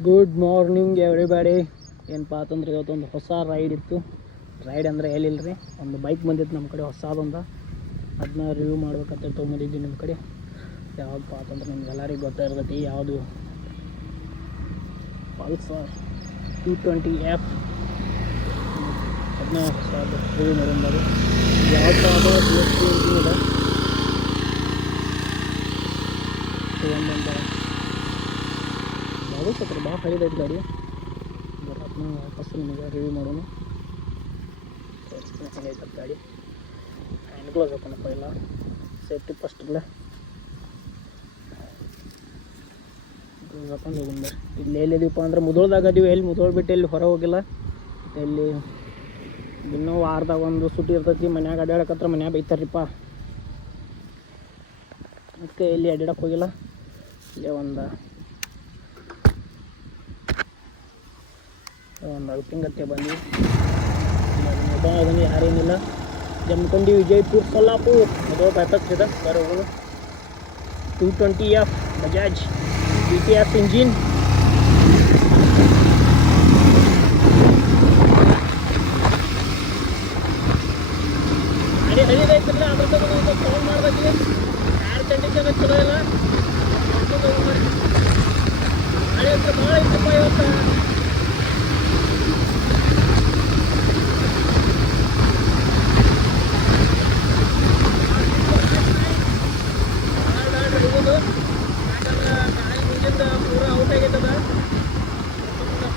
Good morning everybody. ಏನಪ್ಪ ಅಂತಂದ್ರೆ ಇವತ್ತೊಂದು ಹೊಸ ರೈಡ್ ಇತ್ತು. ರೈಡ್ ಅಂದರೆ ಎಲ್ಲಿಲ್ಲ ರೀ, ಒಂದು ಬೈಕ್ ಬಂದಿತ್ತು ನಮ್ಮ ಕಡೆ ಹೊಸದೊಂದು. ಅದನ್ನ ರಿವ್ಯೂ ಮಾಡ್ಬೇಕಂತ ತೊಗೊಂಬಂದಿದ್ದೀನಿ ನಿಮ್ಮ ಕಡೆ. ಯಾವುದಪ್ಪ ಅಂತಂದ್ರೆ ನಿಮ್ಗೆ ಎಲ್ಲರಿಗೂ ಗೊತ್ತಾಗಿರ್ತೈತಿ ಯಾವುದು, ಪಲ್ಸರ್ 220F. ಅದನ್ನ ಹೊಸದು ರಿವ್ಯೂ ಮಾಡೋದು. ಯಾವ್ದು ಅದು GST ಇಂಜಿನ್ ಇದೆ. ಯಾವುದು ಭಾಳ ಹಳಿದೈತೆ ಗಾಡಿ. ಅದನ್ನ ವಾಪಸ್ ನಿಮಗೆ ರಿವ್ಯೂ ಮಾಡೋಣ. ಹೇಗೈತೆ ಗಾಡಿ. ಹ್ಯಾಂಡ್ ಗ್ಲೋಸ್ ಹಾಕೋಣಪ್ಪ, ಇಲ್ಲ ಸೇಫ್ಟಿ ಫಸ್ಟ್ ಇಲ್ಲ ಹಾಕೊಂಡು ಹೋಗೋಣ. ಇಲ್ಲಿ ಎಲ್ಲಿದ್ದೀವಪ್ಪ ಅಂದ್ರೆ ಮುದೋಳ್ದಾಗ ಅದೀವಿ. ಎಲ್ಲಿ ಮುದೋಳು ಬಿಟ್ಟು ಎಲ್ಲಿ ಹೊರ ಹೋಗಿಲ್ಲ. ಎಲ್ಲಿ ಇನ್ನೂ ವಾರದಾಗ ಒಂದು ಸುಟ್ಟಿ ಇರ್ತೈತಿ. ಮನ್ಯಾಗ ಅಡ್ಡಾಡಕತ್ರ ಮನ್ಯಾಗ ಬೈತಾರ್ರಿಪ್ಪ, ಅದಕ್ಕೆ ಎಲ್ಲಿ ಅಡ್ಡಾಡಕ್ಕೆ ಹೋಗಿಲ್ಲ. ಇಲ್ಲೇ ಒಂದು ಔಟಿಂಗ್ ಅತ್ತೆ ಬಂದ್ವಿ. ಅದನ್ನು ಯಾರೇನಿಲ್ಲ. ಜಮಖಂಡಿ, ವಿಜಯಪುರ, ಸೊಲ್ಲಾಪುರ ಅದು ಬೈಪಾಸ್ ಇದೆ. ಬರೋ 220F ಬಜಾಜ್ GTS ಇಂಜಿನ್. ಗಾಡಿ ಹಳಿದೈತಂದ್ರೆ ಅದ್ರ ಫೋನ್ ಮಾಡ್ಬೇಕು. ಯಾರು ಕಂಡೀಷನ್ ಚಲೋ ಇಲ್ಲ. ಗಾಡಿ ಹತ್ರ ಭಾಳ ಐತಪ್ಪ ಇವತ್ತು. ಪೂರ ಔಟ್ ಆಗೈತದ.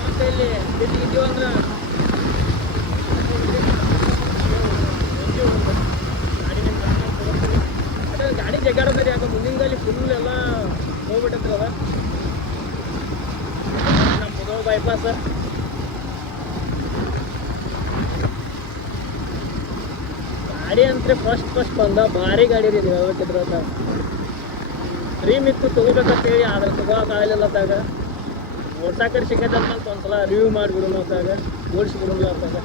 ಮತ್ತೆ ಇಲ್ಲಿ ಬಿಟ್ಟಿದ್ದೀವಿ ಅಂದ್ರೆ ಗಾಡಿ ಜಗ್ಗಾಡೋದ್ರಿ. ಯಾಕೆ ಮುಂದಿನಲ್ಲಿ ಫುಲ್ ಎಲ್ಲ ಹೋಗ್ಬಿಟ್ಟದ. ನಮ್ಮ ಮುದೋಳ ಬೈಪಾಸ್ ಗಾಡಿ ಅಂದ್ರೆ ಫಸ್ಟ್ ಬಂದ ಭಾರಿ ಗಾಡಿ ರೀ. ಹೇಳ್ಬೇಕಿದ್ರ ಡ್ರೀಮ್ ಇತ್ತು ತೊಗೋಬೇಕಂತೇಳಿ, ಆದ್ರೆ ತೊಗೋಕ್ಕಾಗಲಿಲ್ಲ. ಅತ್ತಾಗ ಓಡ್ಸಾಕಡೆ ಸಿಕ್ಕೈತಂತ ಒಂದ್ಸಲ ರಿವ್ಯೂ ಮಾಡಿಬಿಡೋಣ. ಅತ್ತಾಗ ಓಡಿಸ್ಬಿಡೋಣ. ಅತ್ತಾಗ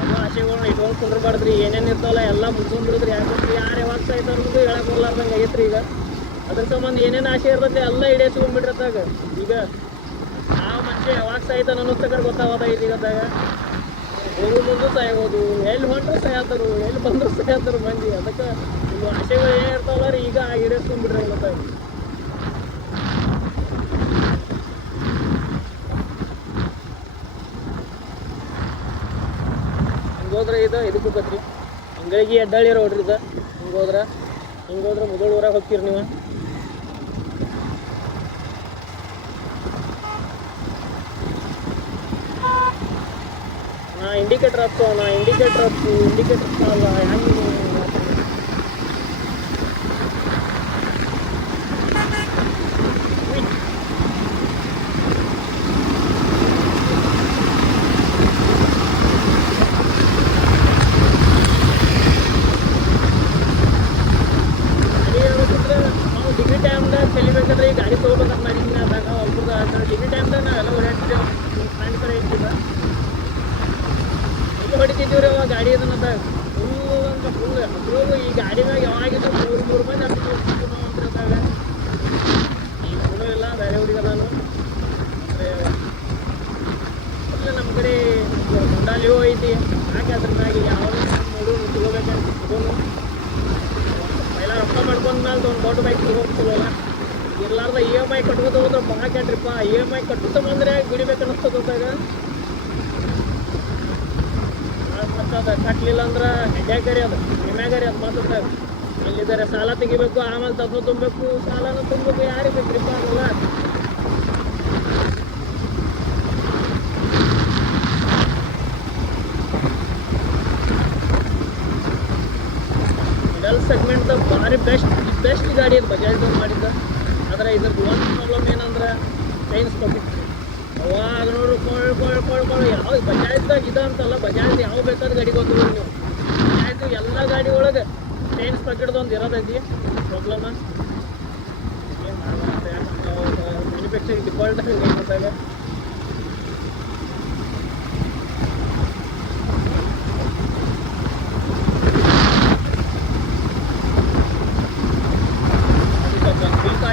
ಅದು ಆಸೆಗಳನ್ನ ಇಟ್ಕೊಂಡು ಕುಂದ್ರಬಾರ್ದ್ರಿ. ಏನೇನು ಇರ್ತಾವಲ್ಲ ಎಲ್ಲ ಮುಗಿಸ್ಕೊಂಡ್ಬಿಡಿದ್ರಿ. ಯಾಕಂದ್ರೆ ಯಾರು ಯಾವಾಗ ಸಾಯ್ತ ಅನ್ನೋದು ಹೇಳಕ್ಕೆ ಬರ್ಲಾರ್ದಂಗೆ ಆಗೈತ್ರಿ. ಈಗ ಅದ್ರ ಸಂಬಂಧ ಏನೇನು ಆಸೆ ಇರ್ತೈತೆ ಎಲ್ಲ ಈಡೇರ್ಸ್ಕೊಂಡ್ಬಿಟ್ರತ್ತಾಗ. ಈಗ ಆ ಮನುಷ್ಯ ಯಾವಾಗ ಸಾಯ್ತಾನ ಅನ್ನೋ ತಕ್ಕ ಗೊತ್ತಾಗೋದ ಇದೀಗತ್ತಾಗ. ಹೋಗೋ ಮುಂದೆ ಸಾಯೋದು, ಎಲ್ಲಿ ಹೊಂಟ್ರು ಸಾಯತ್ತರು, ಎಲ್ಲಿ ಬಂದರೂ ಸಾಯತ್ತರು ಮಂದಿ. ಅದಕ್ಕೆ ಇವು ಆಸೆಗಳು ಏನು ಇರ್ತಾವಲ್ಲ ರೀ, ಈಗ ಈಡೇರ್ಸ್ಕೊಂಡ್ಬಿಡ್ರಿ ಗೊತ್ತಾಗ. ಹಿಂಗೋದ್ರೆ ಇದಕ್ಕೆ ಹೋಗತ್ರಿ. ಹಿಂಗಾಗಿ ಅಡ್ಡಾಳಿ ರೋಡ್ರಿ ಇದು. ಹಿಂಗೋದ್ರೆ ಮುದೋಳ ಊರಾಗ ಹೋಗ್ತೀರಿ ನೀವು. ಇಂಡಿಕೇಟರ್ ಹತ್ತು ಇಂಡಿಕೇಟರ್ ಸಾಲ ಹೆಂಗೆ ನಾವು ಡಿಗ್ರಿ ಟೈಮ್ದಾಗ ಕಲಿಬೇಕಾದ್ರೆ ಈ ಗಾಡಿ ತೊಗೋಬೇಕಂತ ಮಾಡಿದ್ದೀನಿ. ಅದಾಗ ಒಬ್ಬರು ಡಿಗ್ರಿ ಟೈಮ್ದಾಗ ನಾವೆಲ್ಲ ಓಡಾಡ್ತಿದ್ದೇವೆ. ಫ್ರೆಂಡ್ ಕಡೆ ಇರ್ತಿದ್ದ ಹೊಡಿತಿದ್ದೀವಿ ರೀ. ಅವಾಗ ಗಾಡಿ ಅದನ್ನದಾಗ ಫುಲ್ ಈ ಗಾಡಿ ಮ್ಯಾಗ ಯಾವಾಗಿದ್ದು ಮೂರು ಮಂದಿ ಅಂತಾಗ. ಈಗ ಫೋನು ಇಲ್ಲ, ಬೇರೆ ಊರಿಗೆ ನಾನು ನಮ್ಮ ಕಡೆ ಹೊಂಡಾಲಿಯೋ ಐತಿ. ಯಾಕೆ ಅದ್ರ ಮ್ಯಾಗ ಯಾವ ನೋಡು ತಗೋಬೇಕಂತ ತಗೊಂಡು ಎಲ್ಲ ರೊಕ್ಕ ಮಾಡ್ಕೊಂಡ್ಮೇಲೆ ಒಂದು ದೊಡ್ಡ ಬೈಕ್ ತಗೋಗ್ತದಲ್ಲ. ಇರ್ಲಾರ್ದ EMI ಕಟ್ಕೋತ ಹೋದ್ರೆ ಭಾಳ ಕೆಟ್ರಿಪ್ಪ. EMI ಕಟ್ಟುತ್ತ ಬಂದರೆ ಬಿಡಿಬೇಕು ಅನ್ನಿಸ್ತದಾಗ. ಮತ್ತು ಅದು ಕಟ್ಟಲಿಲ್ಲ ಅಂದ್ರೆ ಹೆಡ್ಯಾಗರಿ, ಅದು ನಿಮ್ಯಾಗರಿ. ಅದು ಮಾತ್ರ ಅಲ್ಲಿದ್ದಾರೆ ಸಾಲ ತೆಗಿಬೇಕು, ಆಮೇಲೆ ತಪ್ಪು ತುಂಬಬೇಕು, ಸಾಲನೂ ತುಂಬಬೇಕು. ಯಾರಿಗೆ ಬೇಕ್ರಿಪ್ಪ ಅದಲ್ಲ. ಮಿಡಲ್ ಸೆಗ್ಮೆಂಟ್ ಭಾರಿ ಬೆಸ್ಟ್ ಗಾಡಿ ಅದು ಬಜಾಜ್ ಮಾಡಿದ್ದ. ಆದರೆ ಇದ್ರದ್ದು ಒಂದು ಪ್ರಾಬ್ಲಮ್ ಏನಂದ್ರೆ ಚೈನ್ ಸ್ಪಾಕೆಟ್. ಅವಾಗ ನೋಡ್ರಿ ಕೊಳ್ಳ ಯಾವ ಬಜಾಜ್ದಾಗ ಇದೆ ಅಂತಲ್ಲ. ಬಜಾಜ್ ಯಾವ ಬೇಕಾದ ಗಾಡಿ ಗೊತ್ತಿಲ್ಲ ನೀವು. ಬಜಾಜ್ ಎಲ್ಲ ಗಾಡಿ ಒಳಗೆ ಚೈನ್ ಸ್ಪಾಕೆಟ್ದು ಒಂದು ಇರೋದೈತಿ ಪ್ರಾಬ್ಲಮ್. ಏನು ಮಾಡೋದು, ಮ್ಯಾನುಫ್ಯಾಕ್ಚರಿಂಗ್ ಡಿಫಾಲ್ಟ್ ಹಂಗೆ.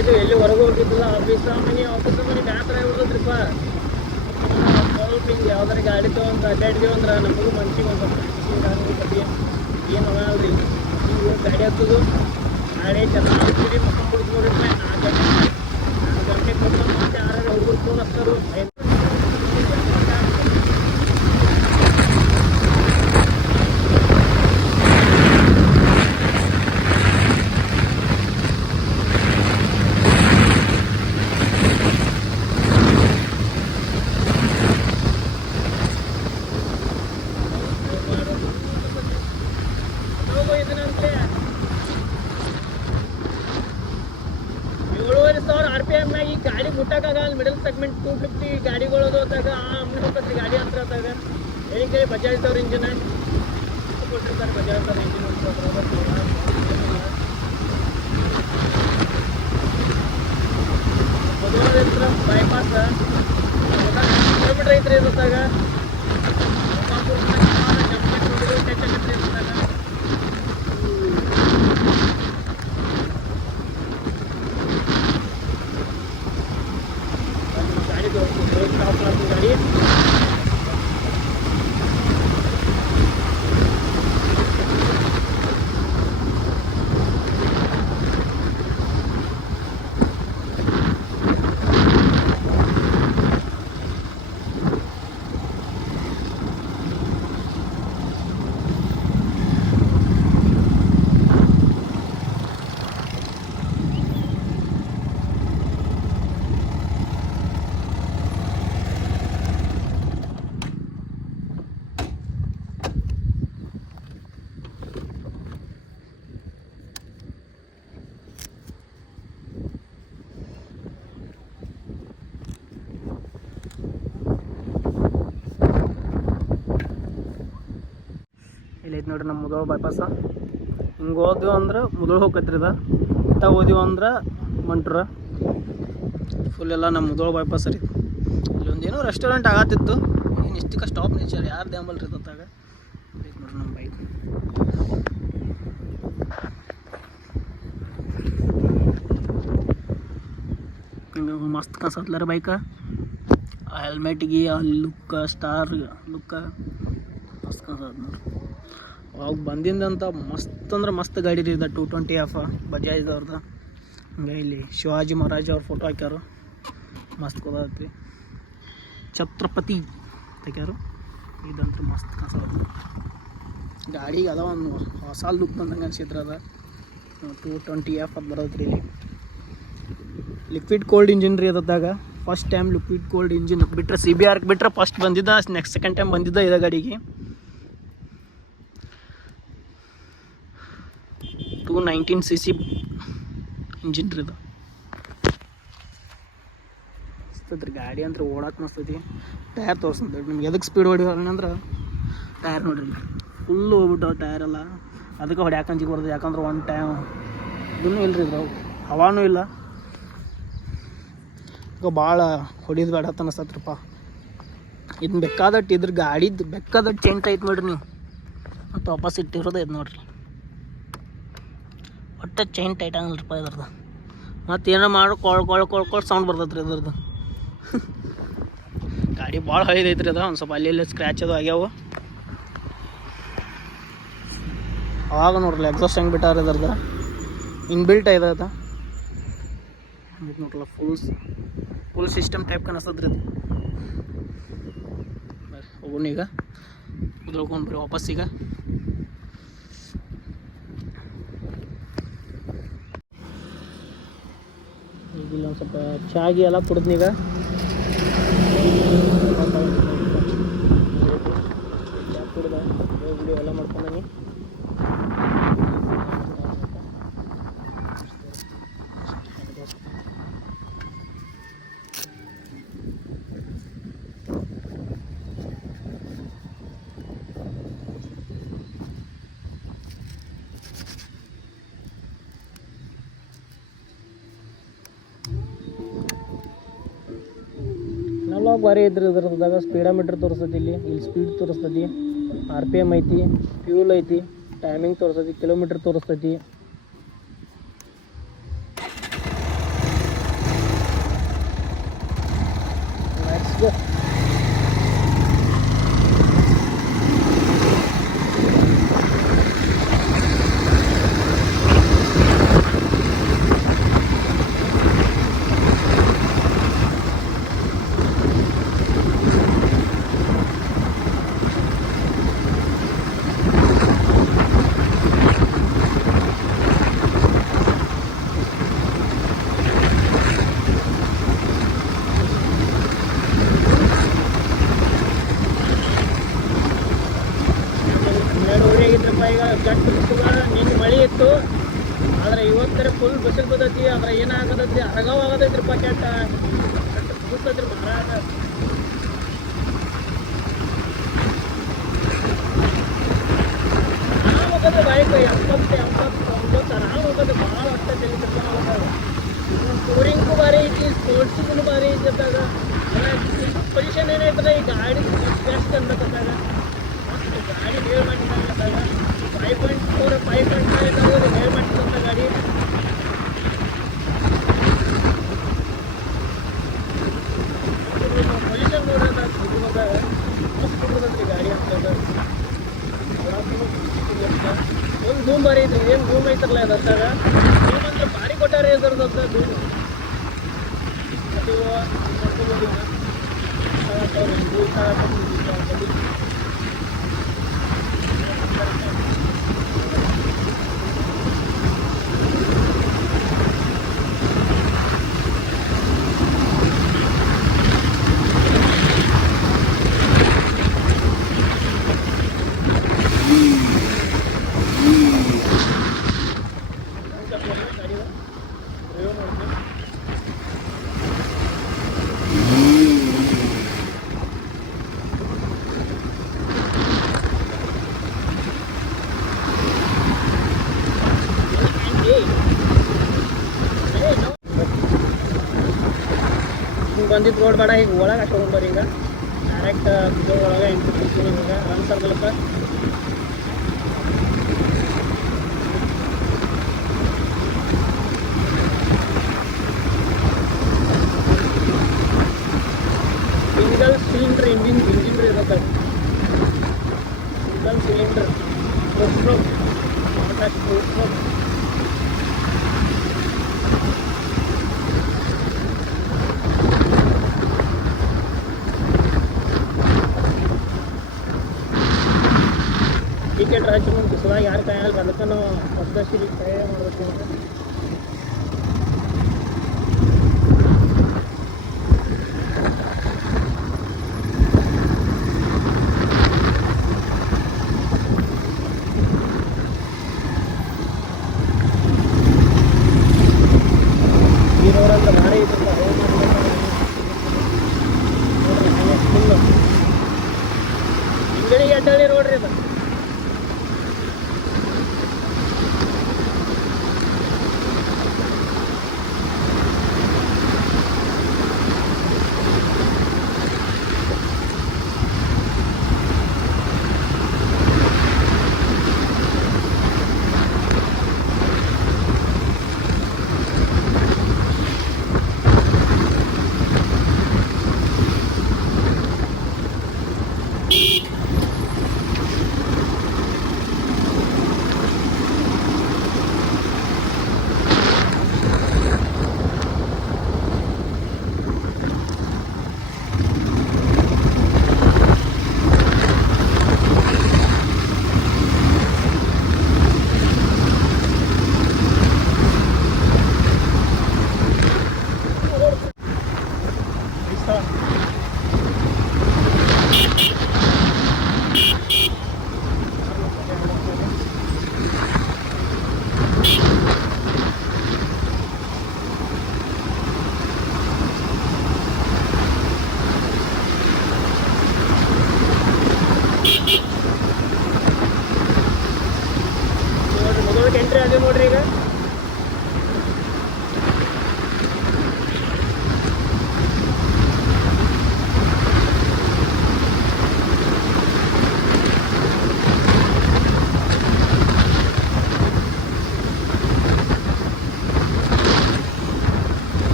ಇದು ಎಲ್ಲಿ ಹೊರಗೆ ಹೋಗಿದ್ದಿಲ್ಲ. ಆಫೀಸ್ ಮನೆ ಬ್ಯಾಸರ ಆಗಿಬಿಡ್ತೈತೆ ನೋಡ್ರಿಪ್ಪ, ಸ್ವಲ್ಪ ಹಿಂಗೆ ಯಾವ್ದಾರ ಗಾಡಿ ತೊಗೊಂಡು ಅಡ್ಡಾಡಿದೀವಿ ಅಂದ್ರೆ ನಮಗೂ ಮನ್ಸಿಗೆ ಒಂದು ಸ್ವಲ್ಪ ಏನು ಅಲ್ರಿ. ನೀವು ಗಾಡಿ ಹತ್ತೋದು ಗಾಡಿ ಚೆನ್ನಾಗಿ ಮಕ್ಕೊಂಡ್ಬಿಡ್ತು ನೋಡ್ರಿಪ್ಪ. 4 ಗಂಟೆ ಕೊಟ್ಟು ಮತ್ತೆ 6 ಹುಡುಗರು ಫೋನ್ ಹಚ್ತಾರು. RPM ಈ ಗಾಡಿ ಮುಟ್ಟಕ್ಕಾಗಲ್ಲ. ಮಿಡಲ್ ಸೆಗ್ಮೆಂಟ್ 250 ಗಾಡಿಗಳು ಹೋದಾಗ ಅಮ್ಮನ ಹೋಗ್ತದ್ರಿ ಗಾಡಿ ಹತ್ರ ಹೋದಾಗ. ಹೇಗೆ ಬಜಾಜ್ ಅವ್ರ ಇಂಜಿನ್ ಕೊಟ್ಟಿರ್ತಾರೆ, ಬಜಾಜ್ ಅವ್ರ ಇಂಜಿನ್ ಬೈಪಾಸ್ ಕಿಲೋಮೀಟರ್ ಐತ್ರಿ ಇರೋದಾಗ. ಗಾಡಿ ಇಲ್ಲೈತೆ ನೋಡ್ರಿ ನಮ್ಮ ಮುದೋಳ ಬೈಪಾಸ. ಹಿಂಗೆ ಹೋದ್ವಿ ಅಂದ್ರೆ ಮುದೋಳ ಹೋಗತ್ರಿ. ಇದು ಇತ್ತ ಹೋದಿವಿ ಅಂದ್ರೆ ಮಂಟ್ರ ಫುಲ್ ಎಲ್ಲ ನಮ್ಮ ಮುದೋಳ ಬೈಪಾಸ ರೀ. ಇಲ್ಲೊಂದೇನೋ ರೆಸ್ಟೋರೆಂಟ್ ಆಗತ್ತಿತ್ತು, ಏನು ಇಷ್ಟಕ್ಕೆ ಸ್ಟಾಪ್ ನಿಲ್ಸ್ಯಾರ, ಯಾರು ದ್ಯಾಂಬಲ್ ರೀ ಗೊತ್ತಾಗ. ಬೇಕು ನೋಡ್ರಿ ನಮ್ಮ ಬೈಕ್. ಮಸ್ತ್ ಕಾಣಿಸತ್ಲಾರ ಬೈಕ. ಆ ಹೆಲ್ಮೆಟ್ಗೆ ಆ ಲುಕ್ಕ, ಸ್ಟಾರ್ ಲುಕ್ಕ ಮಸ್ತ್ ಕಾಣಿಸತ್ ನೋಡ್ರಿ. ಅವಾಗ ಬಂದಿಂದಂತ ಮಸ್ತ್ ಅಂದ್ರೆ ಮಸ್ತ್ ಗಾಡಿ ರೀ ಇದು 220F ಬಜಾಜ್ದವ್ರದ್ದು. ಹಂಗೆ ಇಲ್ಲಿ ಶಿವಾಜಿ ಮಹಾರಾಜ್ ಅವ್ರ ಫೋಟೋ ಹಾಕ್ಯಾರು, ಮಸ್ತ್ ಕೊಡತ್ರಿ. ಛತ್ರಪತಿ ತೆಗ್ಯಾರು. ಇದಂತೂ ಮಸ್ತ್ ಕಾಣಿಸೋದು ಗಾಡಿಗೆ. ಅದ ಒಂದು ಹೊಸ ಲುಕ್ ಬಂದಂಗೆ ಅನ್ಸಿದ್ರೆ ಅದ 220F ಅದು ಬರೋದ್ರಿ. ಇಲ್ಲಿ ಲಿಕ್ವಿಡ್ ಕೋಲ್ಡ್ ಇಂಜಿನ್ ರೀ ಅದಾಗ. First time liquid cold engine ಬಿಟ್ಟರೆ CBR ಬಿಟ್ಟರೆ ಫಸ್ಟ್ ಬಂದಿದ್ದ. ಸೆಕೆಂಡ್ ಟೈಮ್ ಬಂದಿದ್ದ ಇದ ಗಾಡಿಗೆ. 219cc ಇಂಜಿನ್ ರೀ ಇದು. ಮಸ್ತದ್ರಿ ಗಾಡಿ ಅಂದ್ರೆ ಓಡಾಕ್ ಮಸ್ತೈತಿ. ಟೈರ್ ತೋರಿಸ್ತಂತ ನಿಮ್ಗೆ ಎದಕ್ಕೆ ಸ್ಪೀಡ್ ಹೊಡಿಯೋರಂದ್ರೆ ಟೈರ್ ನೋಡ್ರಿ ಫುಲ್ ಹೋಗ್ಬಿಟ್ಟು ಟೈರ್ ಎಲ್ಲ. ಅದಕ್ಕೆ ಹೊಡ್ಯಾಕ ಅಂಜಿಗೆ ಬರ್ತದೆ. ಯಾಕಂದ್ರೆ ಒನ್ ಟೈಮ್ ಇದೂ ಇಲ್ಲ ರೀ ಇದ್ರಾಗ, ಹವಾನೂ ಇಲ್ಲ. ಈಗ ಭಾಳ ಹೊಡಿದು ಬೇಡ ಅಂತ ಅನಿಸ್ತತ್ರಪ್ಪ. ಇದನ್ನ ಬೇಕಾದಟ್ಟು ಇದ್ರ ಗಾಡಿದು ಬೇಕಾದಟ್ಟು ಚೆಂಟ್ ಐತೆ ನೋಡ್ರಿ ನೀವು. ಮತ್ತು ವಾಪಸ್ ಇಟ್ಟಿರೋದು ಇದು ನೋಡ್ರಿ. ಒಟ್ಟು ಚೈನ್ ಟೈಟ್ ಆಗಲ್ರಿಪ್ಪ ಇದ್ರದ್ದು. ಮತ್ತು ಏನೋ ಮಾಡಿ ಕೊಳ್ ಸೌಂಡ್ ಬರ್ತೈತೆ ರೀ ಇದ್ರದ್ದು. ಗಾಡಿ ಭಾಳ ಹಳಿದೈತ್ರಿ ಅದು. ಒಂದು ಸ್ವಲ್ಪ ಅಲ್ಲಿ ಸ್ಕ್ರ್ಯಾಚ್ ಅದು ಆಗ್ಯಾವ. ಅವಾಗ ನೋಡ್ರಲ್ಲ ಎಕ್ಸಾಸ್ಟ್ ಹೆಂಗೆ ಬಿಟ್ಟಾರ ಇದ್ರದ್ದು. ಇನ್ಬಿಲ್ಟ್ ಇದೆ ಅದು ನೋಡ್ರಲ್ಲ. ಫುಲ್ ಸಿಸ್ಟಮ್ ಟೈಪ್ ಕಾಣಿಸ್ತದ್ರಿ ಅದು. ಹೋಗೋಣ ಈಗ ಉದ್ರಕೊಂಡ್ರಿ ವಾಪಸ್. ಈಗ ಈಗಿಲ್ಲ ಒಂದು ಸ್ವಲ್ಪ ಚಾಗಿ ಎಲ್ಲ ಕುಡಿದ್ನೀಗ. ಚಾ ಕುಡ್ದ ವಿಡಿಯೋ ಎಲ್ಲ ಮಾಡ್ಕೊಂಡೀನಿ. ಅನಲಾಗ್ ಬಾರಿ ಇದ್ರಿ ಇದ್ರದಾಗ. ಸ್ಪೀಡೋಮೀಟ್ರ್ ತೋರಿಸ್ತೈತಿ. ಇಲ್ಲಿ ಸ್ಪೀಡ್ ತೋರಿಸ್ತೈತಿ, RPM ಐತಿ, ಫ್ಯೂಲ್ ಐತಿ, ಟೈಮಿಂಗ್ ತೋರಿಸ್ತೈತಿ, ಕಿಲೋಮೀಟ್ರ್ ತೋರಿಸ್ತೈತಿ. ಗೋ. ಈಗ ಗಟ್ಟ ಬಿಸಿಲು, ನಿನ್ನೆ ಮಳೆ ಇತ್ತು, ಆದ್ರೆ ಇವತ್ತರ ಫುಲ್ ಬಿಸಿಲು ಬದೈತಿ. ಆದ್ರೆ ಏನಾಗತೈತ್ರಿ, ಅರಗಾವ್ ಆಗತೈತ್ರಿಪ್ಪ, ಕೆಟ್ಟ ಕೂತೈತ್ರಿ ಮಹಾರಾಜ. ಆರಾಮ್ ಹೋಗೋದು ಬೈಕ್ 70-89 ಆರಾಮ್ ಹೋಗೋದು, ಭಾಳ ಅಷ್ಟ ತಲೆ ಕರ್ಕೊಂಡು ಟೂರಿಂಗೂ ಭಾರಿ ಐತಿ, ಸ್ಪೋರ್ಟ್ಸಿಗೂ ಭಾರಿ ಐತಿ. ಅದಾಗ ಪೊಸಿಷನ್ ಏನೈತಲ್ಲ, ಈ ಗಾಡಿ ಬೆಸ್ಟ್ ಅನ್ಬೇಕಂದಾಗ ಗಾಡಿ ಹೇಳಿ ಮಾಡಿದಾಗ 5.4 5.5 ಇದಾಗೋದು ಹೇಳಿ ಮಾಡಿದಂಥ ಗಾಡಿ. ಪೊಸಿಷನ್ ನೋಡೋದ ಮಸ್ತ್ ಬಿಡ್ತೈತ್ರಿ ಗಾಡಿ ಅಂತಂದ್ರೆ. ಒಂದು ಧೂಮ್ ಭಾರಿ ಐತಿ, ಏನು ಧೂಮ್ ಐತಲ್ಲ ಅದಂತಾಗ ಧೂಮ್ ಅಂದ್ರೆ ಭಾರಿ ಕೊಟ್ಟಾರೆ ಇದ್ರದಂತ ಧೂಮ್. ಅದು ಬಂದಿದ್ದು ರೋಡ್ ಬೇಡ, ಈಗ ಒಳಗೆ ಹಾಕೊಂಡು ಬರ್ರಿ. ಈಗ ಡೈರೆಕ್ಟ್ ಒಳಗೆ ಎಂಟ್ರಿ ಈಗ ಅನ್ಸರ್ಗಲಪ್ಪ. ಸಿಂಗಲ್ ಸಿಲಿಂಡರ್ ಇಂಜಿನ್ ಇರುತ್ತೆ. ಸಿಂಗಲ್ ಸಿಲಿಂಡರ್ ಟಿಕೆಟ್ ಹಚ್ಚಿ ಮುಂದೆ ಬಿಸಿಲಾಗ ಯಾರು ಕಾಯಲ್ಲ, ಅದಕ್ಕೆ ನಾವು ಹೊಸದಾಗಿ ಕೈ ಮಾಡಬೇಕು ಅಂತ. ಈ ರೋಡ್ ಅಂತ ಭಾರಿ ಐತೆ, ಹಿಂಗಡಿಗೆ ಅಡ್ಡಳ್ಳಿ ರೋಡ್ ರೀ ಅದು. ಎಂಟ್ರಿ ಅದೇ ನೋಡ್ರಿ. ಈಗ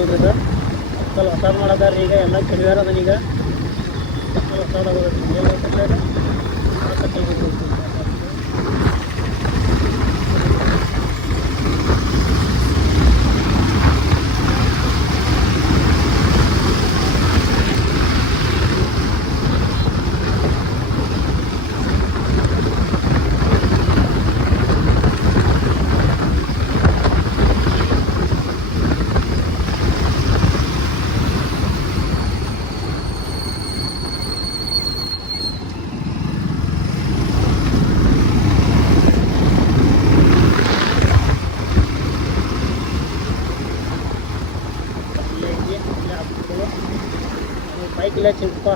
ಮಾಡಲ್ರಿ ಇದು ಸಲ ಹೊಸಾದ್ ಮಾಡದಾರ ಈಗ ಎಲ್ಲ ಕೆಡವ್ಯಾರ ಅದನ್ನ ಈಗ ಹೊಸಾದಾಗೋದ್ರಿ ಏನು ಸರ್ bike ಇಲ್ಲ ಚಿಂತಪ್ಪ